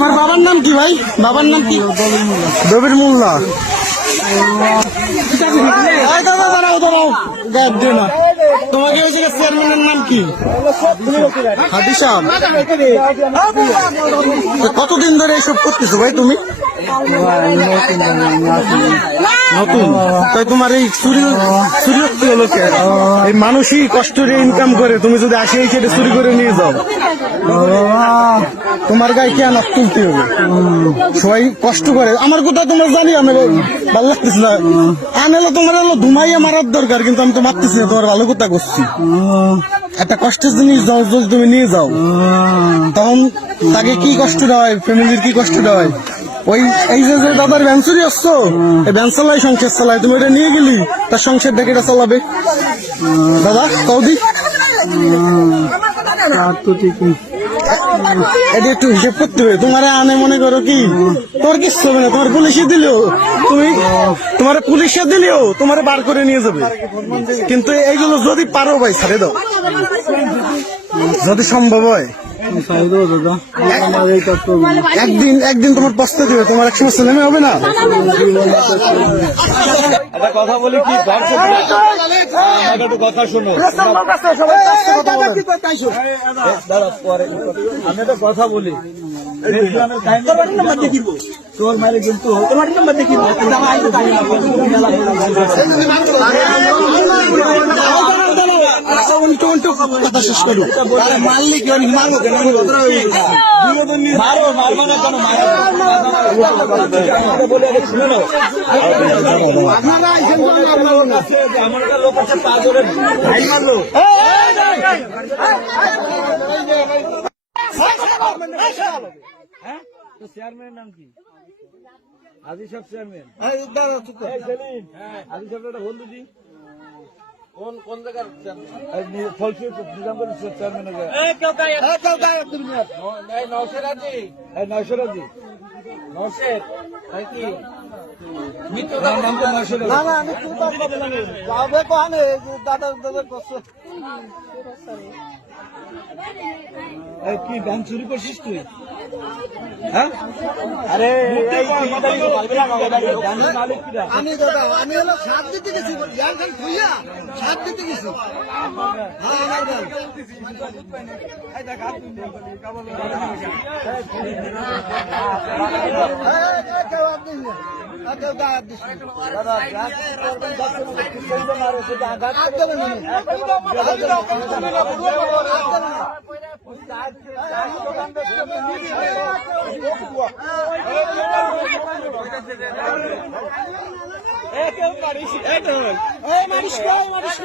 তোমার বাবার নাম কি ভাই? বাবার নাম কি? দবির মোল্লা। তোমাকে চেয়ারম্যানের নাম কি? হাদি সাহেব। কতদিন ধরে এইসব করতেছো ভাই তুমি? নতুন তাই তোমার এই চুরি হলো কে? এই মানুষই কষ্ট করে ইনকাম করে, তুমি যদি আসে এই কেটে চুরি করে নিয়ে যাও, তোমার গায়ে কে আনাজ তুলতে হবে? সবাই কষ্ট করে। আমার কথা তোমার জানি, আমি ভালো লাগতেছে না। আনেলো তোমার এলো ধুমাইয়া মারার দরকার, কিন্তু আমি তো মারতেছি না, তোমার ভালো কথা করছি। একটা কষ্টের জিনিস যাও, যদি তুমি নিয়ে যাও তখন তাকে কি কষ্ট দেওয়া হয়, ফ্যামিলির কি কষ্ট দেওয়া হয়। ওই এই যে দাদার ভ্যান চুরি আসছো, এই ভ্যান চালাই সংসার চালায়, তুমি এটা নিয়ে গেলি, তার সংসার দেখে এটা চালাবে দাদা কৌদি। এটা একটু হিসেব করতে হবে। তোমার আনে মনে করো কি তোমার কিচ্ছু হবে না, তোমার পুলিশে দিলেও তোমার পুলিশে দিলেও তোমার বার করে নিয়ে যাবে। কিন্তু এইগুলো যদি পারো ভাই ছাড়ে দাও, যদি সম্ভব হয়। একদিন তোমার পস্তে দিবে, তোমার একসময় ছেলে হবে না। কথা বলি কি কথা শোনো দাদা, পরে আমি একটা কথা বলি। তোর মারে কিন্তু তোমার নাম্বার দেখি কথা শেষ করো। মারলি কি মারবো কেন? মারো মারবো না কেন? আমার একটা লোক আছে পা ধরে ভাই মারলো। চেয়ারম্যানের নাম কি? হাজি সাহেব চেয়ারম্যান। হাজি সাহেব একটা বন্ধু দি কোন জায়গার নয়শরাজি কি মিত্রতার নাম তো কি ব্যাংক চুরি করছিস তুই? হ্যাঁ, আরে আমি দাদা আমি হলো সাত দিতে গেছি, সাত দিতে গেছি। মারিস